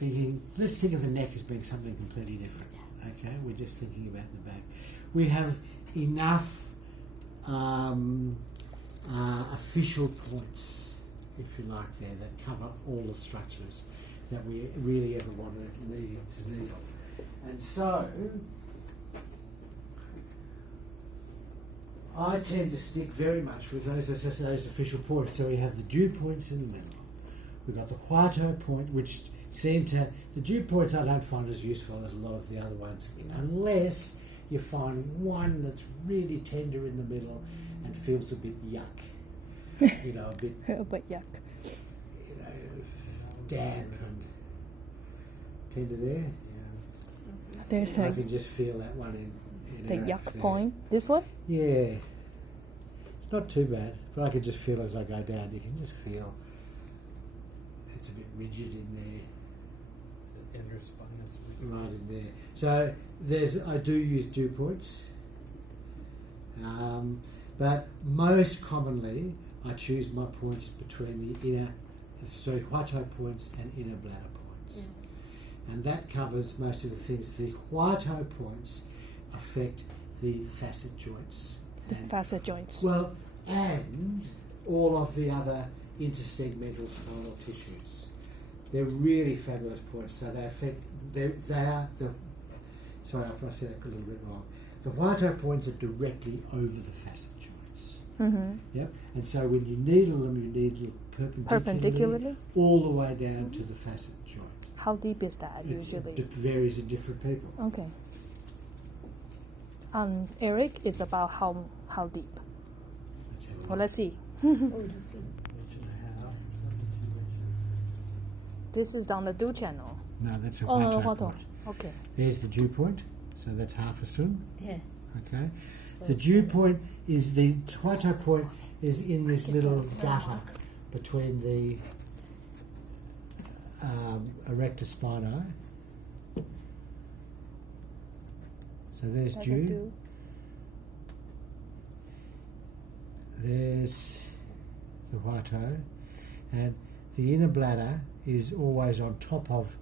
let's think of the neck as being something completely different. Okay, we're just thinking about the back. We have enough official points, if you like, there that cover all the structures that we really ever want to need of. And so I tend to stick very much with those official points. So we have the dew points in the middle. We've got the Huatuo point, which the dew points I don't find as useful as a lot of the other ones, unless you find one that's really tender in the middle and feels a bit yuck. You know, a bit yuck. You know, damp and tender there. There's I can just feel that one in the Eric yuck there. point. This one? Yeah. It's not too bad, but I can just feel as I go down, you can just feel it's a bit rigid in there. The inner spine is Right in there. So I do use dew points, but most commonly I choose my points between the Huatuo points and inner bladder points. And that covers most of the things. The Huatuo points affect the facet joints. Facet joints. Well, and all of the other intersegmental spinal tissues. They're really fabulous points. So they affect. They are the. Sorry, I said that a little bit wrong. The Huatuo points are directly over the facet joints. Mm-hmm. Yep. And so when you needle them, you needle perpendicularly all the way down to the facet joint. How deep is that usually? It varies in different people. Okay. Eric, it's about how deep? Let's see. Let's see. This is on the dew channel. No, that's a Huatuo point. point. Okay. There's the dew point, so that's half a string. Yeah. Okay. So The dew point is the Huatuo point is in this little gutter between the erector spinae. So there's dew. There's the Huatuo, and the inner bladder is always on top of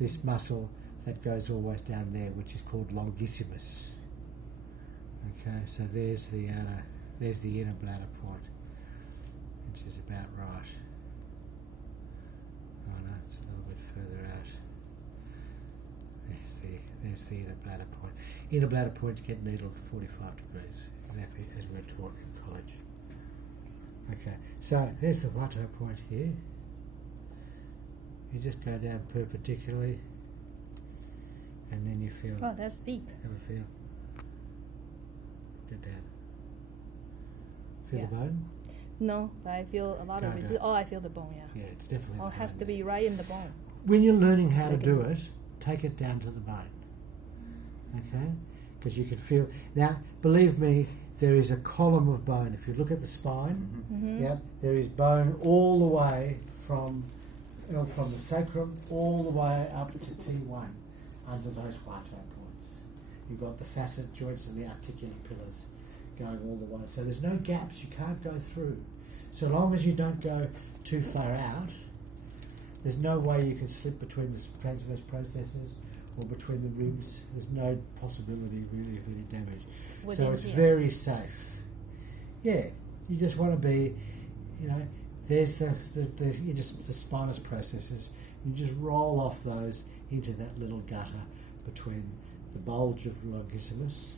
this muscle that goes always down there, which is called longissimus. Okay, so there's the inner bladder point, which is about right. Oh no, it's a little bit further out. There's the inner bladder point. Inner bladder points get needled 45 degrees, exactly as we're taught in college. Okay, so there's the Huatuo point here. You just go down perpendicularly, and then you feel. Oh, that's deep. Have a feel. Go down. Feel Yeah. the bone? No, but I feel a lot of Go resistance. down. Oh, I feel the bone, yeah. Yeah, it's definitely. Oh, the it has bone to there. be right in the bone. When you're learning how to It's do like it, take it down to the bone. Okay? Because you can feel. Now, believe me, there is a column of bone. If you look at the spine, Mm-hmm. yeah, there is bone all the way from the sacrum all the way up to T1 under those Huatuo points. You've got the facet joints and the articular pillars going all the way. So there's no gaps you can't go through. So long as you don't go too far out, there's no way you can slip between the transverse processes or between the ribs. There's no possibility really of any damage. So it's very safe. Yeah, you just want to be, there's the spinous processes. You just roll off those into that little gutter between the bulge of longissimus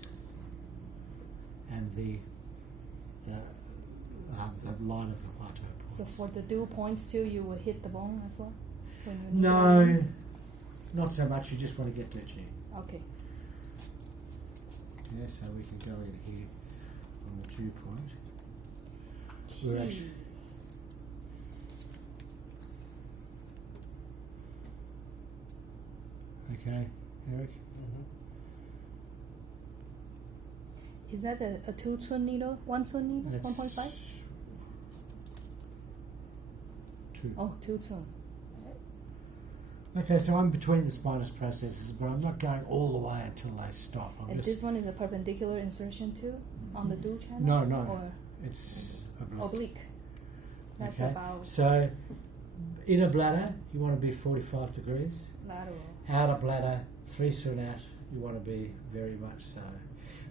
and the line of the Huatuo point. So for the dew points too, you will hit the bone as well? When you No, not so much. You just want to get to it. Okay. Yeah, so we can go in here on the dew point. We're actually. Okay, Eric? Is that a 2 cun needle? 1 cun needle? That's 1.5? 2. Oh, 2 cun. Okay, so I'm between the spinous processes, but I'm not going all the way until they stop. And this one is a perpendicular insertion too? On the dew channel? No, Or it's oblique? That's okay. about... So inner bladder, you want to be 45 degrees. Lateral. Outer bladder, 3 through and out, you want to be very much so.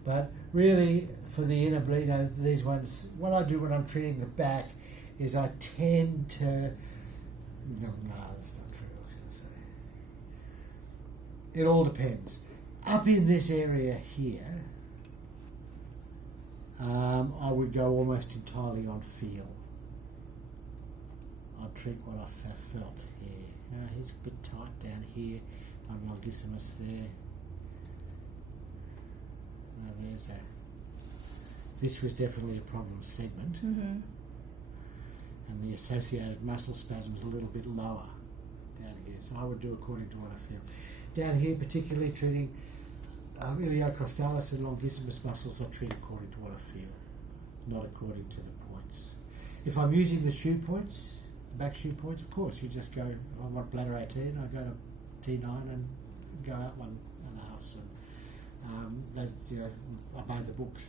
But really, for the inner bladder, these ones, what I do when I'm treating the back is I tend to... No, that's not true, I was going to say. It all depends. Up in this area here, I would go almost entirely on feel. I'll treat what I felt here. He's a bit tight down here. I'm longissimus there. There's a... This was definitely a problem segment. Mm-hmm. And the associated muscle spasm is a little bit lower down here. So I would do according to what I feel. Down here, particularly treating iliocostalis and longissimus muscles, I treat according to what I feel, not according to the points. If I'm using the shoe points, back shoe points, of course, you just go, if I want bladder 18, I go to T9 and go out 1.5. So, obey the books,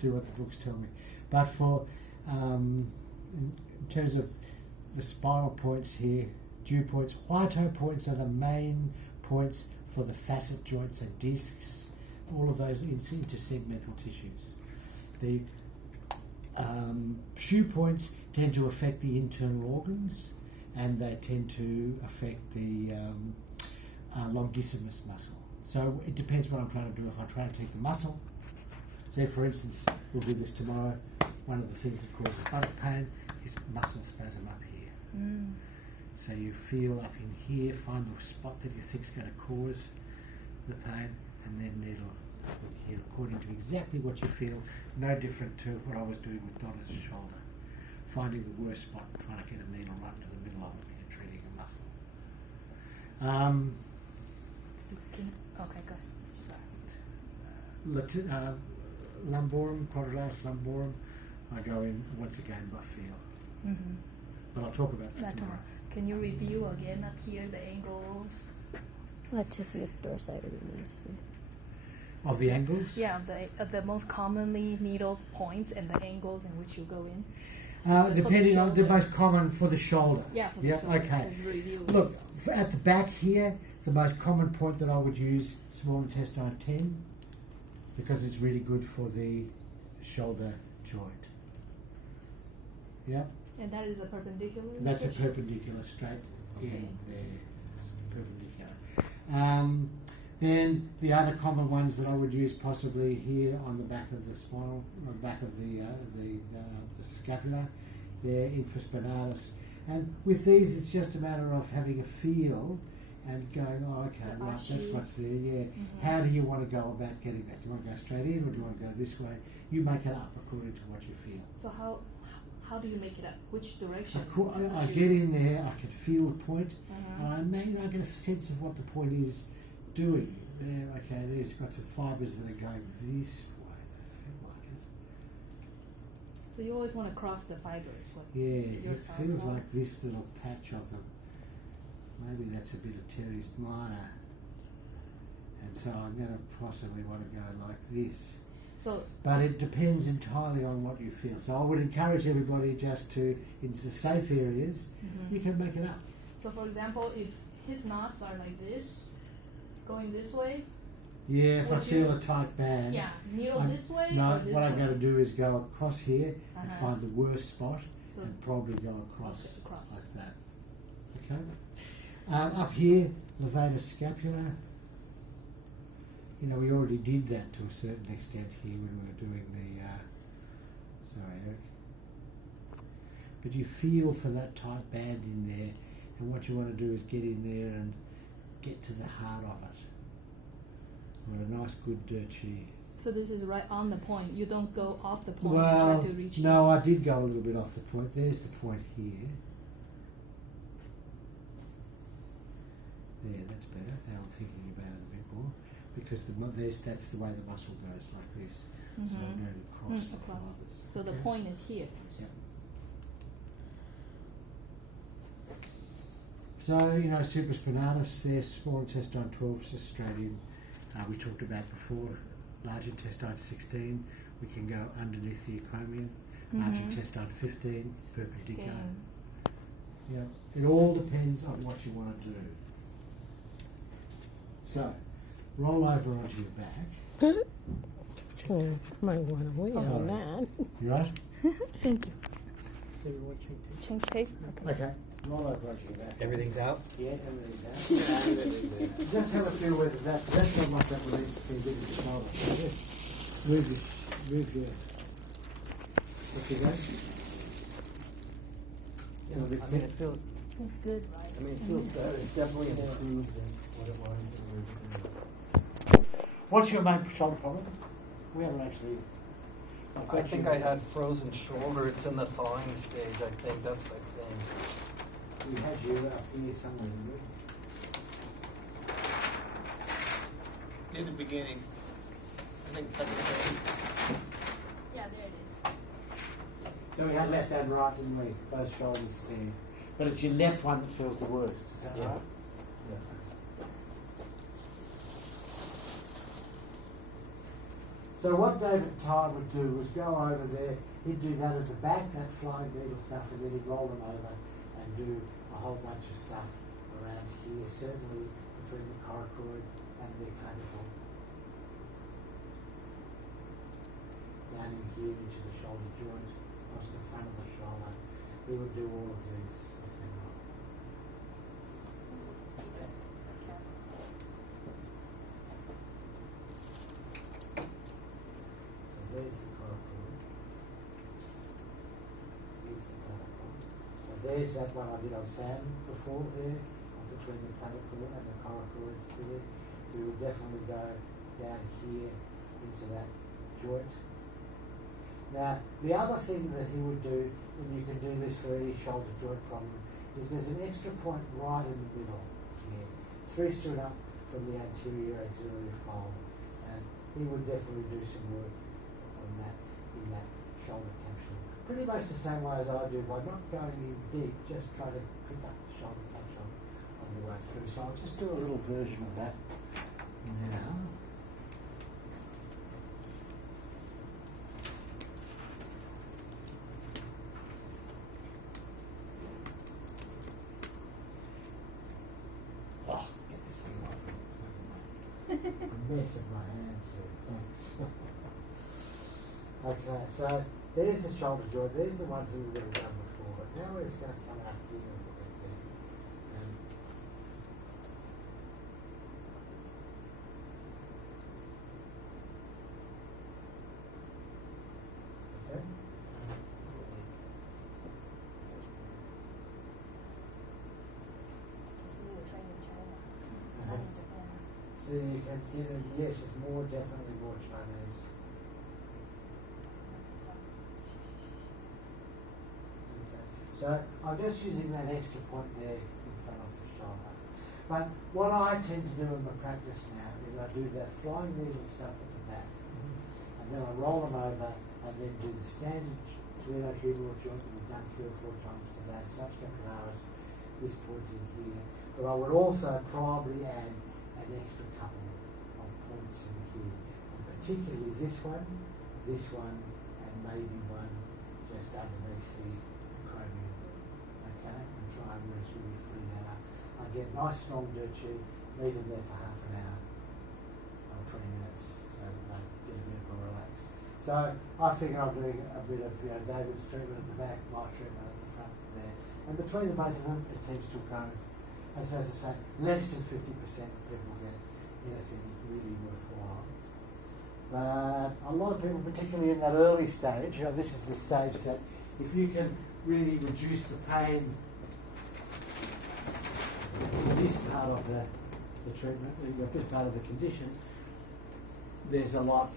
do what the books tell me. But for, in terms of the spinal points here, dew points, Huatuo points are the main points for the facet joints and discs, all of those intersegmental tissues. The shoe points tend to affect the internal organs, and they tend to affect the longissimus muscle. So it depends what I'm trying to do. If I'm trying to take the muscle, say for instance, we'll do this tomorrow, one of the things that causes buttock pain is muscle spasm up here. Mm. So you feel up in here, find the spot that you think is going to cause the pain, and then needle here according to exactly what you feel, no different to what I was doing with Donna's shoulder. Finding the worst spot, trying to get a needle right to the middle of it and treating a muscle. Okay, go ahead. Lumborum, quadratus lumborum, I go in once again by feel. Mm-hmm. But I'll talk about that tomorrow. Can you review again up here the angles? Latissimus dorsi release. Of the angles? Yeah, of the most commonly needle points and the angles in which you go in. Depending on the most common for the shoulder. Yeah, for the shoulder. Okay. Review. Look, at the back here, the most common point that I would use, small intestine 10, because it's really good for the shoulder joint. Yeah? And that is a perpendicular? That's a section? perpendicular straight Okay. in there. Perpendicular. Then the other common ones that I would use possibly here on the back of the spinal, on the back of the scapula, there, infraspinatus. And with these, it's just a matter of having a feel and going, oh, okay, The right, archie. that's what's there, yeah. Mhm. How do you want to go about getting that? Do you want to go straight in or do you want to go this way? You make it up according to what you feel. So how do you make it up? Which direction? I get in there, I can feel the point, Uh-huh. and I get a sense of what the point is doing. There, okay, there's got some fibres that are going this way, they feel like it. So you always want to cross the fibers. Like Yeah, your it feels tonsil. like this little patch of them. Maybe that's a bit of teres minor. And so I'm going to possibly want to go like this. So But it depends entirely on what you feel. So I would encourage everybody just to, in the safe areas, Mhm. you can make it up. So for example, if his knots are like this, going this way, Yeah, if I Would feel you- a tight band. yeah, needle I'm- this way No, or this what way? I'm going to do is go across here and Uh-huh. find the worst spot So and probably go across okay, across. like that. Okay. Up here, levator scapula. You know, we already did that to a certain extent here when we were doing the. Sorry, Eric. But you feel for that tight band in there, and what you want to do is get in there and get to the heart of it. With a nice good chi. So this is right on the point. You don't go off the point and Well, try to reach no, I did go a little bit off the point. There's the point here. There, that's better. Now I'm thinking about it a bit more. Because that's the way the muscle goes, like this. So I'm Mhm. going across the across. fibers. So the Okay? point is here. Yeah. So, you know, supraspinatus, there's small intestine 12 is Australian. We talked about before. Large intestine 16, we can go underneath the acromion. Large Mhm. intestine 15, perpendicular. Skin. Yeah, it all depends on what you want to do. So, roll over onto your back. Might want to wait on that. You right? Thank you. Change tape. Okay. Okay. Roll over onto your back. Everything's out? Yeah, everything's out. Just have a feel whether that's not like that release to get the shoulder. So just move your. What you got? I mean, it feels. It's good, right? I mean, it feels better. It's definitely improved than what it was originally. What's your main shoulder problem? We haven't actually. I think I had frozen shoulder. It's in the thawing stage. I think that's my thing. We had you up here somewhere, didn't we? Near the beginning. I think second page. Yeah, there it is. So we had left and right, didn't we? Both shoulders there. But it's your left one that feels the worst. Is that Yeah. right? So what David Ty would do was go over there, he'd do that at the back, that flying needle stuff, and then he'd roll them over and do a whole bunch of stuff around here, certainly between the coracoid and the clavicle. Down in here into the shoulder joint, across the front of the shoulder. We would do all of these. There's the coracoid. Here's the clavicle. So there's that one I did on Sam before there, between the clavicle and the coracoid here. We would definitely go down here into that joint. Now, the other thing that he would do, and you can do this for any shoulder joint problem, is there's an extra point right in the middle here, 3 stood up from the anterior axillary fold, and he would definitely do some work on that in that shoulder capsule. Pretty much the same way as I do, by not going in deep, just try to pick up the shoulder capsule on the way through. So I'll just do a little version of that now. Oh, get this thing off. It's making a mess of my hands here. Thanks. Okay, so there's the shoulder joint, there's the ones that we've never done before, but now we're just going to come out here and look at them. Okay? Uh-huh. So you can get a yes, it's more, definitely more Chinese. So I'm just using that extra point there in front of the shoulder. But what I tend to do in my practice now is I do that flying needle stuff at the back. And then I roll them over and then do the standard glenohumeral joint that we've done 3 or 4 times today, subscapularis, this point in here. But I would also probably add an extra couple of points in here. And particularly this one, and maybe one just underneath the acromion. Okay, and try and really free that up. I get nice strong dirt tube, leave them there for half an hour, 20 minutes, so they get a bit of a relax. So I figure I'm doing a bit of David's treatment at the back, my treatment at the front there, and between the both of them, it seems to go, as I say, less than 50% of people get anything really worthwhile. But a lot of people, particularly in that early stage, this is the stage that if you can really reduce the pain in this part of the treatment, this part of the condition, there's a lot,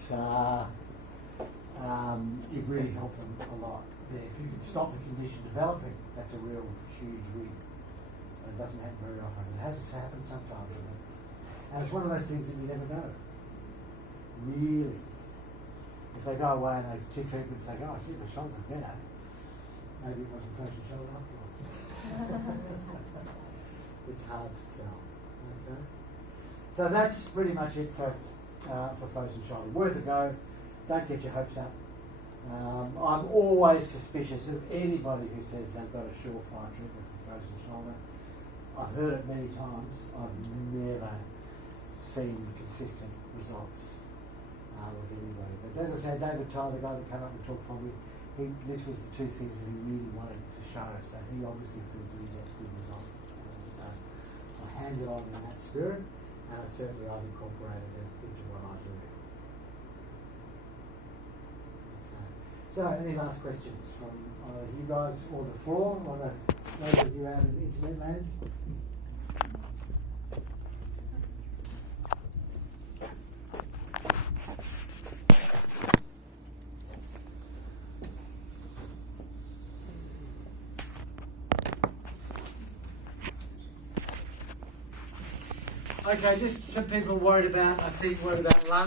you've really helped them a lot there. If you can stop the condition developing, that's a real huge win. And it doesn't happen very often. It has happened sometimes, and it's one of those things that you never know. Really. If they go away and they do 2 treatments, they go, I think my shoulder's better. Maybe it wasn't frozen shoulder after all. It's hard to tell. Okay. So that's pretty much it for frozen shoulder. Worth a go. Don't get your hopes up. I'm always suspicious of anybody who says they've got a surefire treatment for frozen shoulder. I've heard it many times. I've never seen consistent results with anybody. But as I said, David Tyler, the guy that came up and talked for me, this was the two things that he really wanted to show. So he obviously feels that he gets good results. So I handed on in that spirit, and certainly I've incorporated it into what I do. Okay. So any last questions from either you guys or the floor, or those of you out in internet land? Okay, just some people worried about, I think, worried about lung